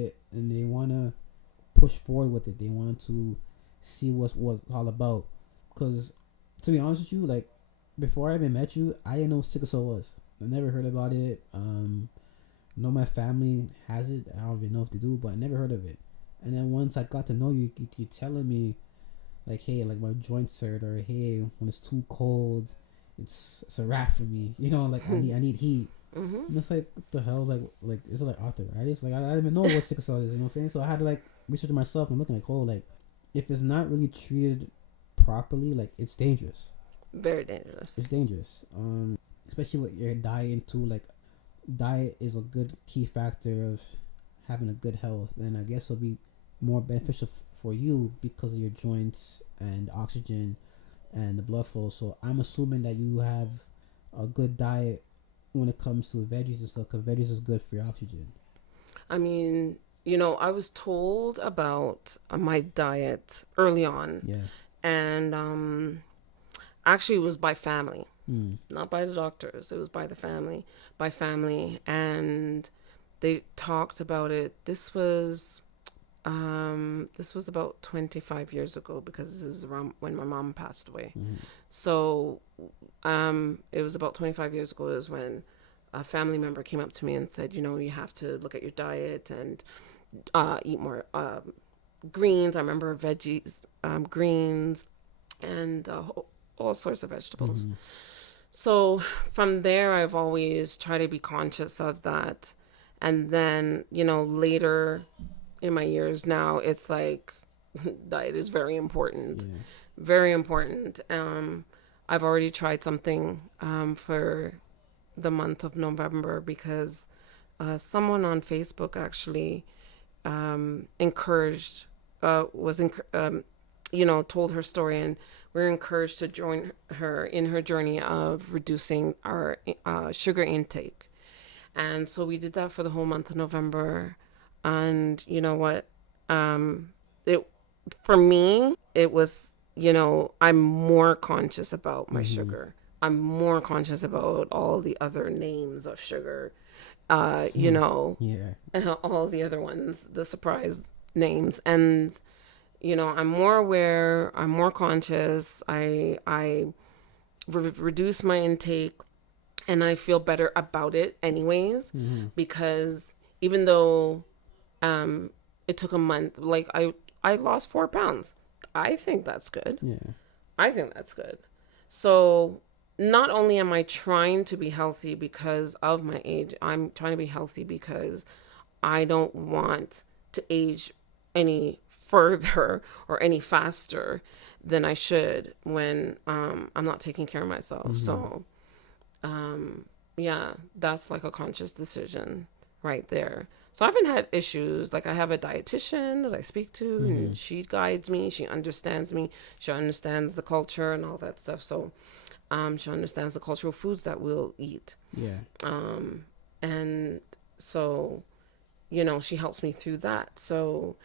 it and they want to push forward with it. They want to see what's all about. Because to be honest with you, like before I even met you, I didn't know what sickle cell was. I never heard about it. Know my family has it. I don't even know if they do, but I never heard of it. And then once I got to know you, you telling me like, hey, like my joints hurt, or hey, when it's too cold, it's a wrap for me. You know, like I need heat. Mm-hmm. And it's like, what the hell? Like is it like arthritis? Like I didn't even know what sickle cell is. You know what I'm saying? So I had to like research it myself and looking like, oh, like if it's not really treated properly, like it's dangerous. Very dangerous. It's dangerous. Especially with your diet too. Like diet is a good key factor of having a good health, and I guess it'll be more beneficial for you because of your joints and oxygen and the blood flow. So I'm assuming that you have a good diet when it comes to veggies and stuff, because veggies is good for your oxygen. I mean, I was told about my diet early on. Yeah. And actually it was by family. Mm. Not by the doctors. It was by family. And they talked about it. This was about 25 years ago, because this is around when my mom passed away. Mm. So it was about 25 years ago. It was when a family member came up to me and said, you have to look at your diet and eat more greens. I remember veggies, greens, and all sorts of vegetables. Mm-hmm. So from there, I've always tried to be conscious of that. And then, later in my years now, it's like diet is very important. Yeah. Very important. I've already tried something for the month of November, because someone on Facebook actually encouraged, told her story, and we're encouraged to join her in her journey of reducing our sugar intake. And so we did that for the whole month of November. And you know what? It for me, it was, I'm more conscious about my sugar. I'm more conscious about all the other names of sugar, Yeah. all the other ones, the surprise names. And, I'm more aware, I'm more conscious. I reduce my intake, and I feel better about it anyways, because even though it took a month, like I lost 4 pounds. I think that's good. Yeah. I think that's good. So not only am I trying to be healthy because of my age, I'm trying to be healthy because I don't want to age any further or any faster than I should when I'm not taking care of myself. So yeah, that's like a conscious decision right there. So I haven't had issues. Like I have a dietitian that I speak to, and she guides me. She understands me. She understands the culture and all that stuff. So she understands the cultural foods that we'll eat. Yeah. And so, she helps me through that. So,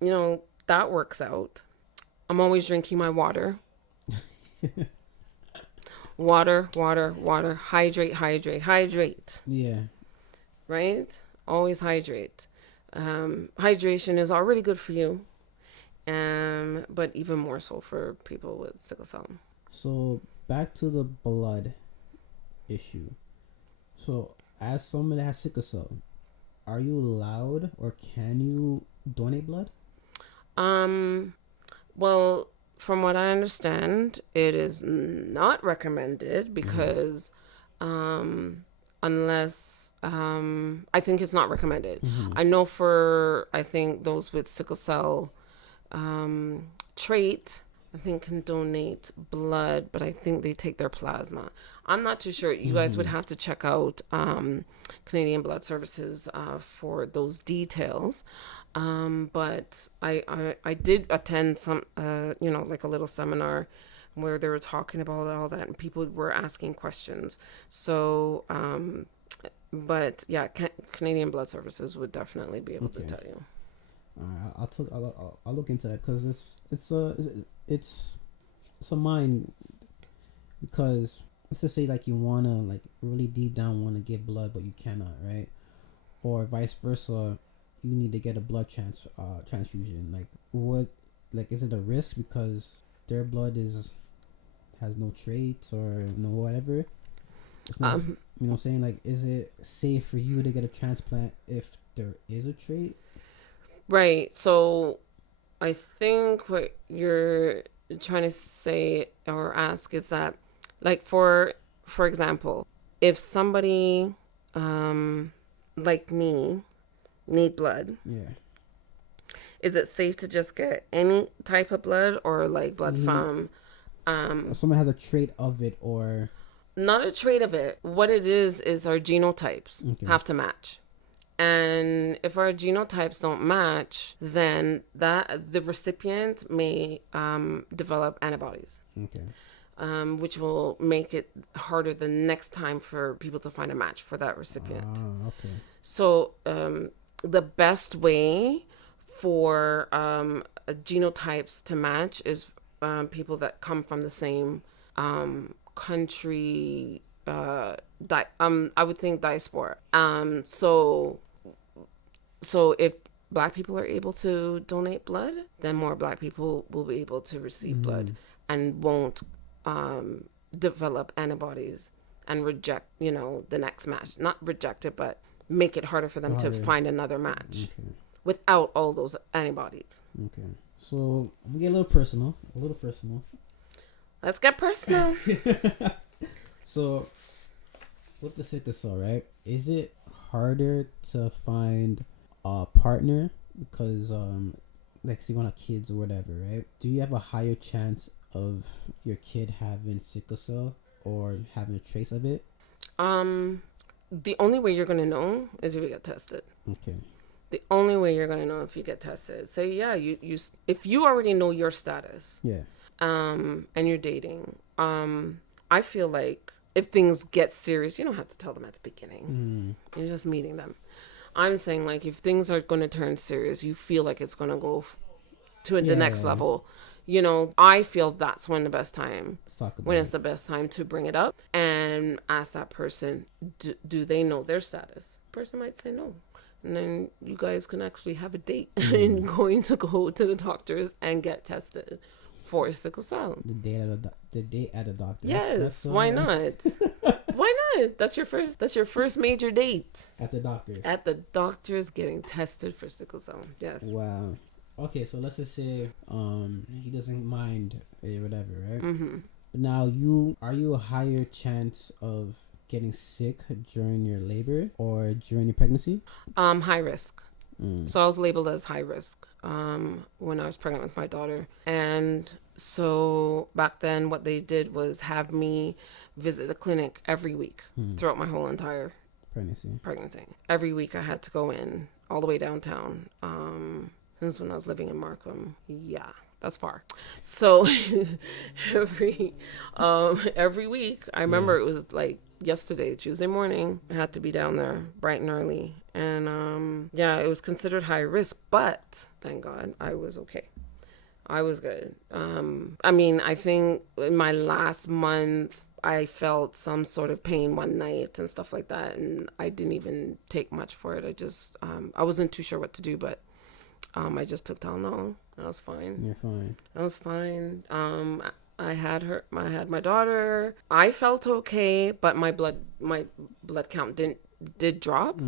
that works out. I'm always drinking my water. Water. Hydrate. Yeah. Right? Always hydrate. Hydration is already good for you, but even more so for people with sickle cell. So back to the blood issue. So as someone that has sickle cell, are you allowed or can you donate blood? Well, from what I understand, it is not recommended because unless I think it's not recommended. I know I think those with sickle cell trait, I think can donate blood, but I think they take their plasma. I'm not too sure. You guys would have to check out Canadian Blood Services for those details. But I did attend some, like a little seminar where they were talking about all that, and people were asking questions. So, but yeah, Canadian Blood Services would definitely be able to tell you. I'll look into that, because it's a mind, because let's just say like you wanna like really deep down wanna give blood but you cannot, right? Or vice versa, you need to get a transfusion? Like what? Like is it a risk because their blood is has no traits or no whatever? It's not. You know what I'm saying? Like, is it safe for you to get a transplant if there is a trait? Right. So I think what you're trying to say or ask is that, like, for example, if somebody like me need blood, Yeah. is it safe to just get any type of blood or like blood Need from someone has a trait of it or not a trait of it. What it is our genotypes have to match. And if our genotypes don't match, then that the recipient may develop antibodies, which will make it harder the next time for people to find a match for that recipient. So the best way for genotypes to match is people that come from the same country. I would think diaspora. So if Black people are able to donate blood, then more Black people will be able to receive blood and won't develop antibodies and reject, the next match. Not reject it, but make it harder for them to find another match without all those antibodies. Okay. So I'm gonna get a little personal. Let's get personal. So with the sickle cell, right? Is it harder to find a partner because like say you want to have kids or whatever, right? Do you have a higher chance of your kid having sickle cell or having a trace of it? The only way you're gonna know is if you get tested. Okay. The only way you're gonna know if you get tested. So yeah, you if you already know your status. Yeah. And you're dating. I feel like if things get serious, you don't have to tell them at the beginning. You're just meeting them. I'm saying like if things are going to turn serious, you feel like it's going to go to the next level. I feel that's when the best time. It's the best time to bring it up and ask that person, do they know their status? The person might say no. And then you guys can actually have a date and going to go to the doctors and get tested for sickle cell. The date at the doctor. Yes, why not? Why not? That's your first major date. At the doctor's. At the doctor's getting tested for sickle cell. Yes. Wow. Okay, so let's just say he doesn't mind whatever, right? But now are you a higher chance of getting sick during your labor or during your pregnancy? High risk. So I was labeled as high risk when I was pregnant with my daughter. And so back then what they did was have me visit the clinic every week throughout my whole entire pregnancy. Every week I had to go in all the way downtown. This is when I was living in Markham. Yeah, that's far. So every week, I remember it was like yesterday, Tuesday morning, I had to be down there bright and early. And it was considered high risk, but thank God I was okay. I was good. I think in my last month, I felt some sort of pain one night and stuff like that. And I didn't even take much for it. I just, I wasn't too sure what to do, but I just took Tylenol. I was fine. You're fine. I was fine. I had my daughter. I felt okay, but my blood count did drop.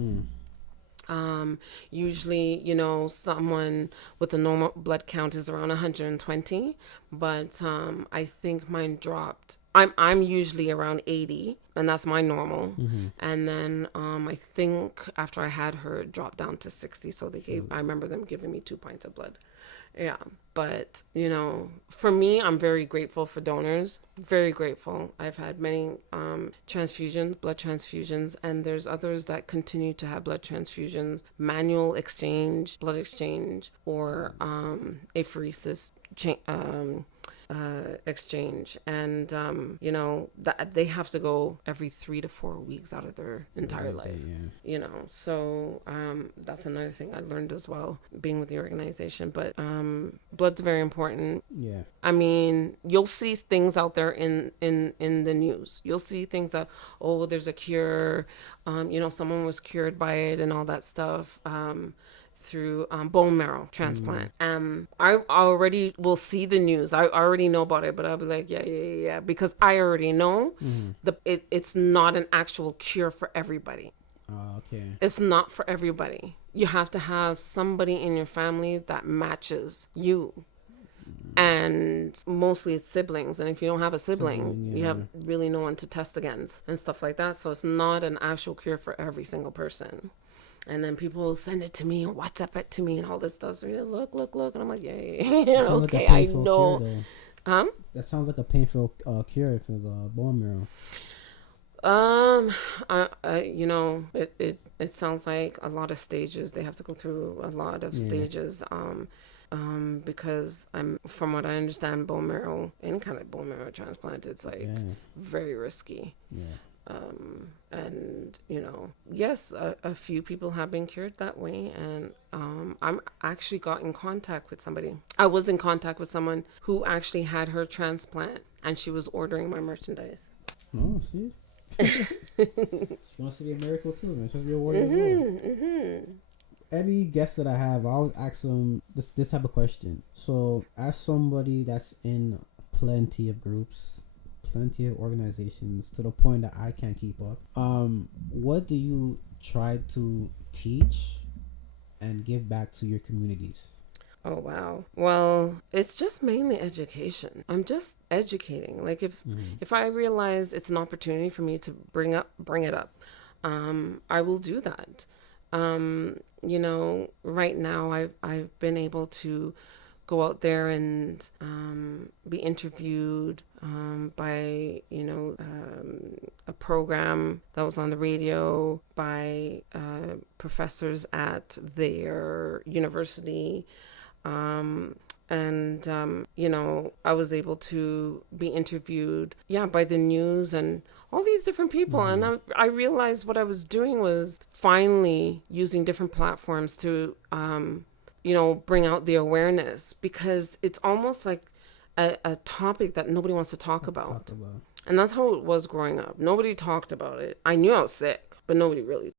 Usually, someone with a normal blood count is around 120, but I think mine dropped. I'm usually around 80, and that's my normal. And then I think after I had her, it dropped down to 60. So I remember them giving me 2 pints of blood. Yeah, but for me, I'm very grateful for donors. Very grateful. I've had many blood transfusions, and there's others that continue to have blood transfusions, manual exchange, blood exchange, or apheresis exchange, and that they have to go every 3 to 4 weeks out of their entire life. So that's another thing I learned as well being with the organization. But blood's very important. You'll see things out there in the news. You'll see things that, there's a cure, someone was cured by it and all that stuff. through bone marrow transplant. I already will see the news. I already know about it, but I'll be like, yeah, because I already know it's not an actual cure for everybody. Okay. It's not for everybody. You have to have somebody in your family that matches you. And mostly it's siblings. And if you don't have a sibling, you have really no one to test against and stuff like that. So it's not an actual cure for every single person. And then people will send it to me and WhatsApp it to me and all this stuff. So look. And I'm like, yeah, okay, I know. Cure, that sounds like a painful cure for the bone marrow. It sounds like a lot of stages. They have to go through a lot of stages. Because from what I understand, bone marrow, any kind of bone marrow transplant, it's like very risky. Yeah. And yes, a few people have been cured that way, and I'm actually got in contact with somebody. I was in contact with someone who actually had her transplant, and she was ordering my merchandise. Oh, see. She wants to be a miracle too, man. She wants to be a warrior as well. Every guest that I have, I always ask them this type of question. So, as somebody that's in plenty of groups, plenty of organizations, to the point that I can't keep up, what do you try to teach and give back to your communities? Oh, wow. Well, it's just mainly education. I'm just educating. Like if I realize it's an opportunity for me to bring it up, I will do that. Right now I've been able to go out there and be interviewed by a program that was on the radio by professors at their university. I was able to be interviewed, by the news and all these different people. And I realized what I was doing was finally using different platforms to, bring out the awareness, because it's almost like a topic that nobody wants to talk about. And that's how it was growing up. Nobody talked about it. I knew I was sick, but nobody really